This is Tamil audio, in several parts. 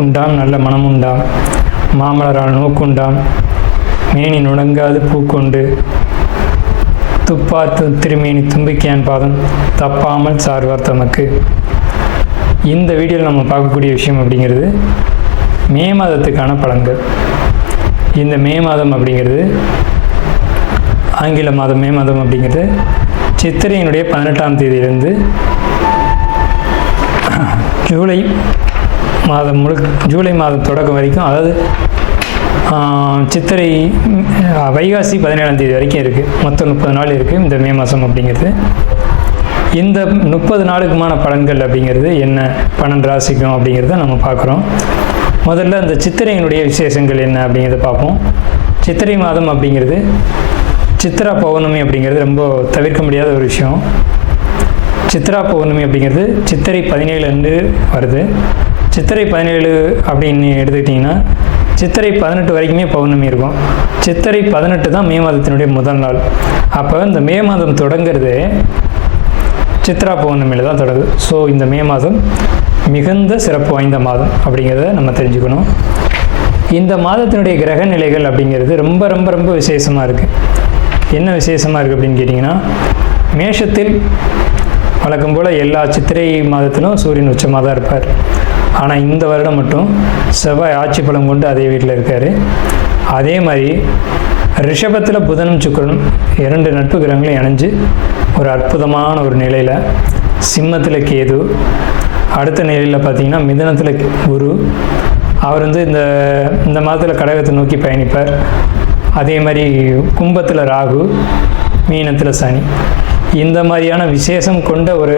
நாக்குண்டாம் நல்ல மனமுண்டாம், மாமலரால் நோக்குண்டாம், மேனி நுடங்காது பூக்கொண்டு, துப்பாத்து திருமேனி தும்பிக்கையான் பாதம் தப்பாமல் சார்வார் தமக்கு. இந்த வீடியோவில் நம்ம பார்க்கக்கூடிய விஷயம் அப்படிங்கிறது மே மாதத்துக்கான பலன்கள். இந்த மே மாதம் அப்படிங்கிறது ஆங்கில மாதம். மே மாதம் அப்படிங்கிறது சித்திரையினுடைய 18ஆம் தேதியிலிருந்து ஜூலை மாதம் ஜூலை மாதம் தொடக்கம் வரைக்கும், அதாவது சித்திரை வைகாசி 17ஆம் தேதி வரைக்கும் இருக்குது. மொத்தம் 30 நாள் இருக்குது இந்த மே மாதம் அப்படிங்கிறது. இந்த 30 நாளுக்குமான பலன்கள் அப்படிங்கிறது என்ன, 12 ராசிக்கும் அப்படிங்கிறத நம்ம பார்க்குறோம். முதல்ல அந்த சித்திரையினுடைய விசேஷங்கள் என்ன அப்படிங்கிறத பார்ப்போம். சித்திரை மாதம் அப்படிங்கிறது சித்ரா பௌர்ணமி அப்படிங்கிறது ரொம்ப தவிர்க்க முடியாத ஒரு விஷயம். சித்ரா பௌர்ணமி அப்படிங்கிறது சித்திரை 17 அன்று வருது. சித்திரை 17 அப்படின்னு எடுத்துக்கிட்டிங்கன்னா சித்திரை 18 வரைக்குமே பௌர்ணமி இருக்கும். சித்திரை 18 தான் மே மாதத்தினுடைய முதல் நாள். அப்போ இந்த மே மாதம் தொடங்கிறது சித்ரா பௌர்ணமியில் தான் தொடங்குது. ஸோ இந்த மே மாதம் மிகுந்த சிறப்பு வாய்ந்த மாதம் அப்படிங்கிறத நம்ம தெரிஞ்சுக்கணும். இந்த மாதத்தினுடைய கிரக நிலைகள் அப்படிங்கிறது ரொம்ப ரொம்ப ரொம்ப விசேஷமாக இருக்குது. என்ன விசேஷமாக இருக்குது அப்படின்னு கேட்டிங்கன்னா, மேஷத்தில் வழக்கம் போல் எல்லா சித்திரை மாதத்திலும் சூரியன் உச்சமாக தான் இருப்பார். ஆனால் இந்த வருடம் மட்டும் செவ்வாய் ஆட்சி பலம் கொண்டு அதே வீட்டில் இருக்கார். அதே மாதிரி ரிஷபத்தில் புதனும் சுக்கிரனும் 2 நட்பு கிரகங்களும் இணைஞ்சு ஒரு அற்புதமான ஒரு நிலையில், சிம்மத்தில் கேது, அடுத்த நிலையில் பார்த்திங்கன்னா மிதுனத்தில் குரு, அவர் இந்த மாதத்தில் கடகத்தை நோக்கி பயணிப்பார். அதே மாதிரி கும்பத்தில் ராகு, மீனத்தில் சனி. இந்த மாதிரியான விசேஷம் கொண்ட ஒரு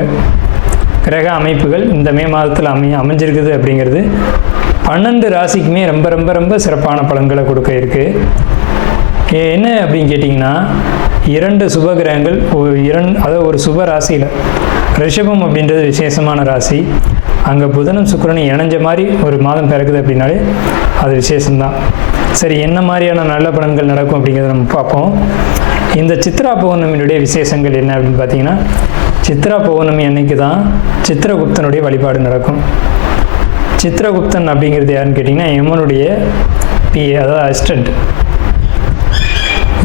கிரக அமைப்புகள் இந்த மே மாதத்தில் அமைஞ்சிருக்குது அப்படிங்கிறது 12 ராசிக்குமே ரொம்ப ரொம்ப ரொம்ப சிறப்பான பலன்களை கொடுக்க இருக்குது. என்ன அப்படின்னு கேட்டிங்கன்னா, 2 சுப கிரகங்கள் அதாவது ஒரு சுப ராசியில், ரிஷபம் அப்படின்றது விசேஷமான ராசி, அங்கே புதனும் சுக்கிரனும் இணைஞ்ச மாதிரி ஒரு மாதம் பிறக்குது அப்படின்னாலே அது விசேஷம்தான். சரி, என்ன மாதிரியான நல்ல பலன்கள் நடக்கும் அப்படிங்கிறத நம்ம பார்ப்போம். இந்த சித்ரா பௌர்ணமியினுடைய விசேஷங்கள் என்ன அப்படின்னு பார்த்தீங்கன்னா, சித்ரா பௌர்ணமி அன்னைக்கு தான் சித்திரகுப்தனுடைய வழிபாடு நடக்கும். சித்திரகுப்தன் அப்படிங்கிறது யாருன்னு கேட்டிங்கன்னா, யமனுடைய பிஏ, அதாவது அசிஸ்டண்ட்.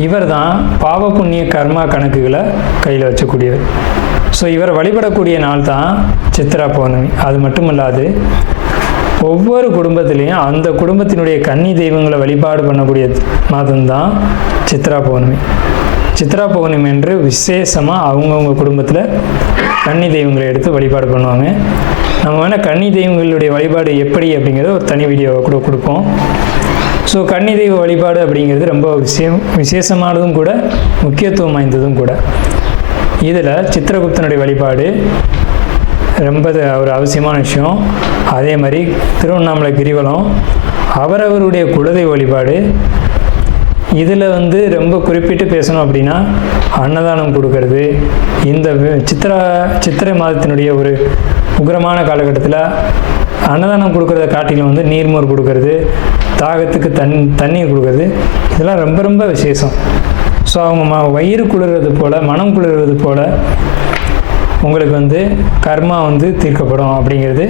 இவர் தான் பாவ புண்ணிய கர்மா கணக்குகளை கையில் வச்சக்கூடியவர். ஸோ இவரை வழிபடக்கூடிய நாள் தான் சித்ரா பௌர்ணமி. அது மட்டும் இல்லாது ஒவ்வொரு குடும்பத்திலையும் அந்த குடும்பத்தினுடைய கன்னி தெய்வங்களை வழிபாடு பண்ணக்கூடிய மாதம்தான் சித்ரா பௌர்ணமி. சித்ரா பௌர்ணமி என்று விசேஷமாக அவங்கவுங்க குடும்பத்தில் கன்னி தெய்வங்களை எடுத்து வழிபாடு பண்ணுவாங்க. நம்ம வேணால் கன்னி தெய்வங்களுடைய வழிபாடு எப்படி அப்படிங்கிறத ஒரு தனி வீடியோவை கூட கொடுப்போம். ஸோ கன்னி தெய்வ வழிபாடு அப்படிங்கிறது ரொம்ப விசேஷமானதும் கூட, முக்கியத்துவம் வாய்ந்ததும் கூட. இதில் சித்திரகுப்தனுடைய வழிபாடு ரொம்ப ஒரு அவசியமான விஷயம். அதே மாதிரி திருவண்ணாமலை கிரிவலம், அவரவருடைய குலதெய்வ வழிபாடு. இதில் ரொம்ப குறிப்பிட்டு பேசணும் அப்படின்னா அன்னதானம் கொடுக்கறது. இந்த சித்திரை மாதத்தினுடைய ஒரு உக்கிரமான காலகட்டத்தில் அன்னதானம் கொடுக்கறத காட்டிலும் நீர்மோர் கொடுக்கறது, தாகத்துக்கு தண்ணீர் கொடுக்கறது, இதெல்லாம் ரொம்ப ரொம்ப விசேஷம். ஸோ அவங்க வயிறு குளிர்றது போல், மனம் குளிர்றது போல் உங்களுக்கு கர்மா தீர்க்கப்படும் அப்படிங்கிறது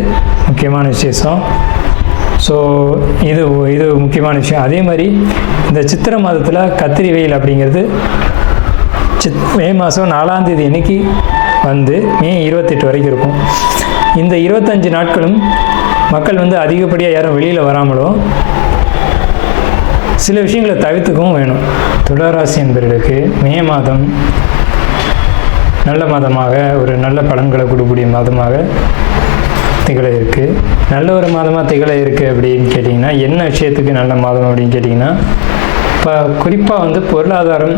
முக்கியமான விசேஷம். ஸோ இது முக்கியமான விஷயம். அதே மாதிரி இந்த சித்திரை மாதத்தில் கத்திரி வெயில் அப்படிங்கிறது மே மாதம் 4ஆம் தேதி அன்னைக்கு மே 28 வரைக்கும் இருக்கும். இந்த 25 நாட்களும் மக்கள் அதிகப்படியாக யாரும் வெளியில் வராமலும் சில விஷயங்களை தவிர்த்துக்கவும் வேணும். துளாராசி என்பவர்களுக்கு மே மாதம் நல்ல மாதமாக, ஒரு நல்ல பலன்களை கொடுக்கக்கூடிய மாதமாக திகழ இருக்குது. நல்ல ஒரு மாதமாக திகழ இருக்குது அப்படின்னு கேட்டிங்கன்னா, என்ன விஷயத்துக்கு நல்ல மாதம் அப்படின்னு கேட்டிங்கன்னா, இப்போ குறிப்பாக பொருளாதாரம்,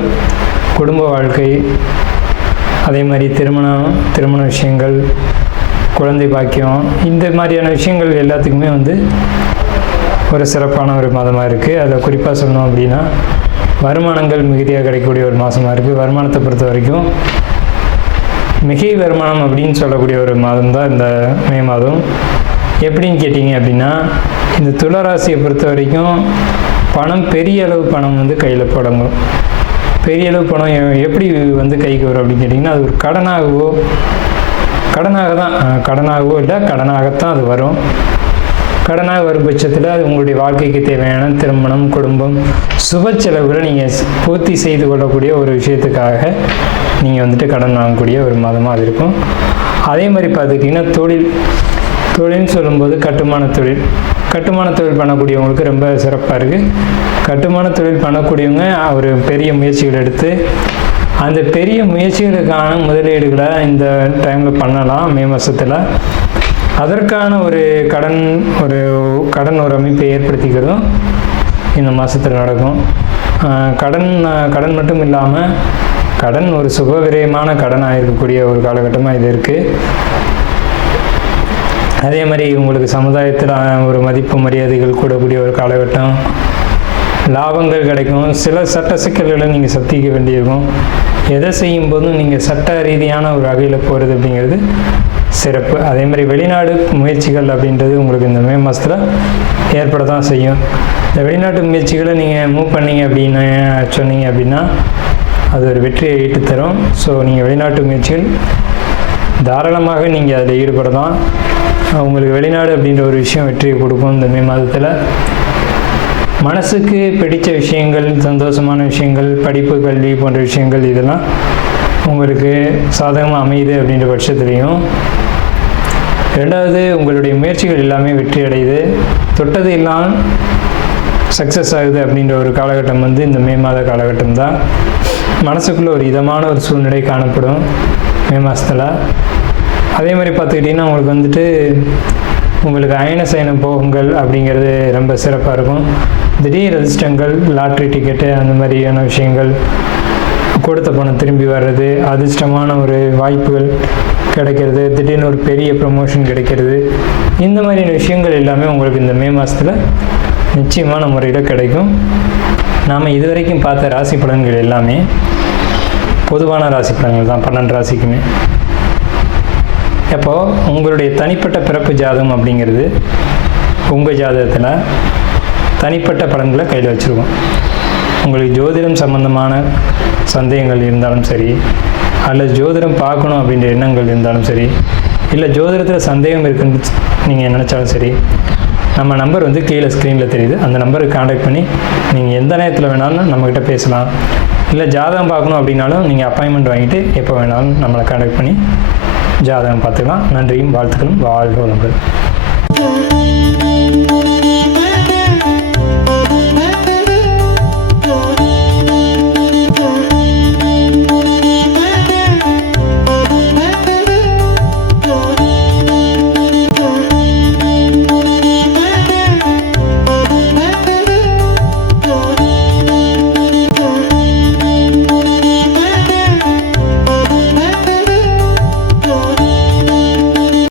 குடும்ப வாழ்க்கை, அதே மாதிரி திருமண விஷயங்கள், குழந்தை பாக்கியம், இந்த மாதிரியான விஷயங்கள் எல்லாத்துக்குமே ஒரு சிறப்பான ஒரு மாதமாக இருக்குது. அதில் குறிப்பாக சொல்லணும் அப்படின்னா, வருமானங்கள் மிகுதியாக கிடைக்கக்கூடிய ஒரு மாதமாக இருக்குது. வருமானத்தை பொறுத்த வரைக்கும் மிகை வருமானம் அப்படின்னு சொல்லக்கூடிய ஒரு மாதம் தான் இந்த மே மாதம். எப்படின்னு கேட்டிங்க அப்படின்னா, இந்த துளாராசியை பொறுத்த வரைக்கும் பணம், பெரிய அளவு பணம் கையில் புழங்கும். பெரிய அளவு பணம் எப்படி கைக்கு வரும் அப்படின்னு கேட்டிங்கன்னா, அது ஒரு கடனாகவோ இல்லை கடனாகத்தான் அது வரும். கடனாக வரும் பட்சத்தில் உங்களுடைய வாழ்க்கைக்கு தேவையான திருமணம், குடும்பம், சுப செலவுகளை நீங்கள் பூர்த்தி செய்து கொள்ளக்கூடிய ஒரு விஷயத்துக்காக நீங்கள் வந்துட்டு கடன் வாங்கக்கூடிய ஒரு மாதமாக அது இருக்கும். அதே மாதிரி பார்த்துக்கிட்டிங்கன்னா தொழில்னு சொல்லும்போது கட்டுமான தொழில் பண்ணக்கூடியவங்களுக்கு ரொம்ப சிறப்பாக இருக்குது. கட்டுமான தொழில் பண்ணக்கூடியவங்க ஒரு பெரிய முயற்சிகள் எடுத்து அந்த பெரிய முயற்சிகளுக்கான முதலீடுகளை இந்த டைமில் பண்ணலாம். மே மாதத்தில் அதற்கான ஒரு கடன் ஒரு அமைப்பை ஏற்படுத்திக்கிறதும் இந்த மாதத்தில் நடக்கும். கடன் மட்டும் இல்லாமல் கடன் ஒரு சுபவிரயமான கடனாக இருக்கக்கூடிய ஒரு காலகட்டமாக இது இருக்குது. அதே மாதிரி உங்களுக்கு சமுதாயத்தில் ஒரு மதிப்பு மரியாதைகள் கூடக்கூடிய ஒரு காலகட்டம். லாபங்கள் கிடைக்கும். சில சட்ட சிக்கல்களை நீங்கள் சந்திக்க வேண்டியிருக்கும். எதை செய்யும் போதும் நீங்கள் சட்ட ரீதியான ஒரு வகையில் போகிறது அப்படிங்கிறது சிறப்பு. அதே மாதிரி வெளிநாடு முயற்சிகள் அப்படின்றது உங்களுக்கு இந்த மே மாதத்தில் ஏற்பட தான் செய்யும். இந்த வெளிநாட்டு முயற்சிகளை நீங்கள் மூவ் பண்ணீங்க அப்படின்னு சொன்னீங்க அப்படின்னா அது ஒரு வெற்றியை ஈட்டு தரும். ஸோ நீங்கள் வெளிநாட்டு முயற்சிகள் தாராளமாக நீங்கள் அதில் ஈடுபடலாம். உங்களுக்கு வெளிநாடு அப்படின்ற ஒரு விஷயம் வெற்றியை கொடுக்கும். இந்த மே மாதத்தில் மனசுக்கு பிடித்த விஷயங்கள், சந்தோஷமான விஷயங்கள், படிப்பு, கல்வி போன்ற விஷயங்கள் இதெல்லாம் உங்களுக்கு சாதகமாக அமையுது அப்படின்ற பட்சத்துலேயும், ரெண்டாவது உங்களுடைய முயற்சிகள் எல்லாமே வெற்றி அடையுது, தொட்டது எல்லாம் சக்ஸஸ் ஆகுது அப்படின்ற ஒரு காலகட்டம் வந்து இந்த மே மாத காலகட்டம் தான். மனசுக்குள்ளே ஒரு இதமான ஒரு சூழ்நிலை காணப்படும் மே மாதத்தில். அதே மாதிரி பார்த்துக்கிட்டிங்கன்னா உங்களுக்கு வந்துட்டு உங்களுக்கு அயன சயன போகங்கள் அப்படிங்கிறது ரொம்ப சிறப்பாக இருக்கும். திடீர் அதிர்ஷ்டங்கள், லாட்ரி டிக்கெட்டு, அந்த மாதிரியான விஷயங்கள், கொடுத்த பணம் திரும்பி வர்றது, அதிர்ஷ்டமான ஒரு வாய்ப்புகள் கிடைக்கிறது, திடீர்னு ஒரு பெரிய ப்ரமோஷன் கிடைக்கிறது, இந்த மாதிரியான விஷயங்கள் எல்லாமே உங்களுக்கு இந்த மே மாதத்தில் நிச்சயமான முறையில் கிடைக்கும். நாம் இதுவரைக்கும் பார்த்த ராசி பலன்கள் எல்லாமே பொதுவான ராசி பலன்கள் தான், 12 ராசிக்குமே. அப்போது உங்களுடைய தனிப்பட்ட பிறப்பு ஜாதகம் அப்படிங்கிறது உங்கள் ஜாதகத்தில் தனிப்பட்ட பலன்களை கையில் வச்சுருக்கோம். உங்களுக்கு ஜோதிடம் சம்பந்தமான சந்தேகங்கள் இருந்தாலும் சரி, அல்லது ஜோதிடம் பார்க்கணும் அப்படின்ற எண்ணங்கள் இருந்தாலும் சரி, இல்லை ஜோதிடத்தில் சந்தேகம் இருக்குன்னு நீங்கள் நினச்சாலும் சரி, நம்ம நம்பர் வந்து கீழே ஸ்க்ரீனில் தெரியுது. அந்த நம்பருக்கு கான்டாக்ட் பண்ணி நீங்கள் எந்த நேரத்தில் வேணாலும் நம்மக்கிட்ட பேசலாம். இல்லை ஜாதகம் பார்க்கணும் அப்படின்னாலும் நீங்கள் அப்பாயின்மெண்ட் வாங்கிட்டு எப்போ வேணாலும் நம்மளை கான்டாக்ட் பண்ணி ஜாதகம் பார்த்துக்கலாம். நன்றியும் வாழ்த்துக்களும். வாழ்க வளமுடன்.